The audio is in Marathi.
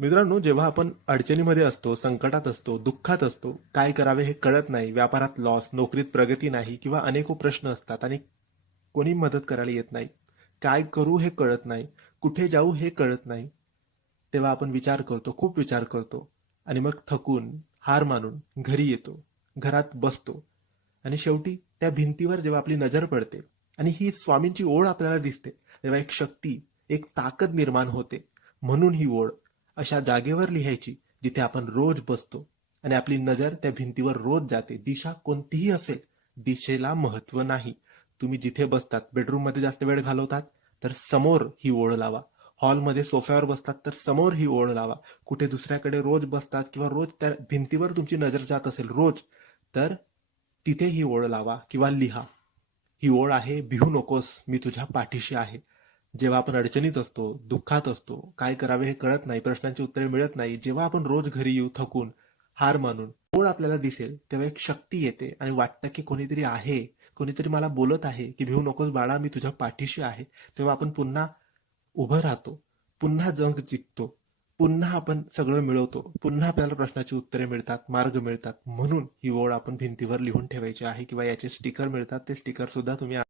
मित्रांनो, जेव्हा आपण अडचणीमध्ये असतो, संकटात असतो, दुःखात असतो, काय करावे हे कळत नाही, व्यापारात लॉस, नोकरीत प्रगती नाही किंवा अनेक प्रश्न असतात आणि कोणी मदत करायला येत नाही. काय करू हे कळत नाही, कुठे जाऊ हे कळत नाही. तेव्हा आपण विचार करतो, खूप विचार करतो आणि मग थकून, हार मानून घरी येतो, घरात बसतो आणि शेवटी त्या भिंतीवर जेव्हा आपली नजर पडते आणि ही स्वामींची ओढ आपल्याला दिसते, तेव्हा एक शक्ती, एक ताकद निर्माण होते. म्हणून ही ओढ अशा जागेवर लिहायची जिथे आपण रोज बसतो आणि आपली नजर त्या भिंतीवर रोज जाते. दिशा कोणतीही असेल, दिशेला महत्व नाही. तुम्ही जिथे बसतात, बेडरूममध्ये जास्त वेळ घालवतात, तर समोर ही ओळ लावा. हॉलमध्ये सोफ्यावर बसतात तर समोर ही ओळ लावा. कुठे दुसऱ्याकडे रोज बसतात किंवा रोज त्या भिंतीवर तुमची नजर जात असेल रोज, तर तिथे ही ओळ लावा किंवा लिहा. ही ओळ आहे, भिवू नकोस, मी तुझ्या पाठीशी आहे. जेव्हा आपण अडचणीत असतो, दुःखात असतो, काय करावे हे कळत नाही, प्रश्नांची उत्तरे मिळत नाही, जेव्हा आपण रोज घरी येऊ थकून, हार मानून, ओळ आपल्याला दिसेल, तेव्हा एक शक्ती येते आणि वाटतं की कोणीतरी आहे, कोणीतरी मला बोलत आहे की भिवू नकोस बाळा, मी तुझ्या पाठीशी आहे. तेव्हा आपण पुन्हा उभं राहतो, पुन्हा जंग जिंकतो, पुन्हा आपण सगळं मिळवतो, पुन्हा आपल्याला प्रश्नाची उत्तरे मिळतात, मार्ग मिळतात. म्हणून ही ओळ आपण भिंतीवर लिहून ठेवायची आहे किंवा याचे स्टिकर मिळतात, ते स्टिकर सुद्धा तुम्ही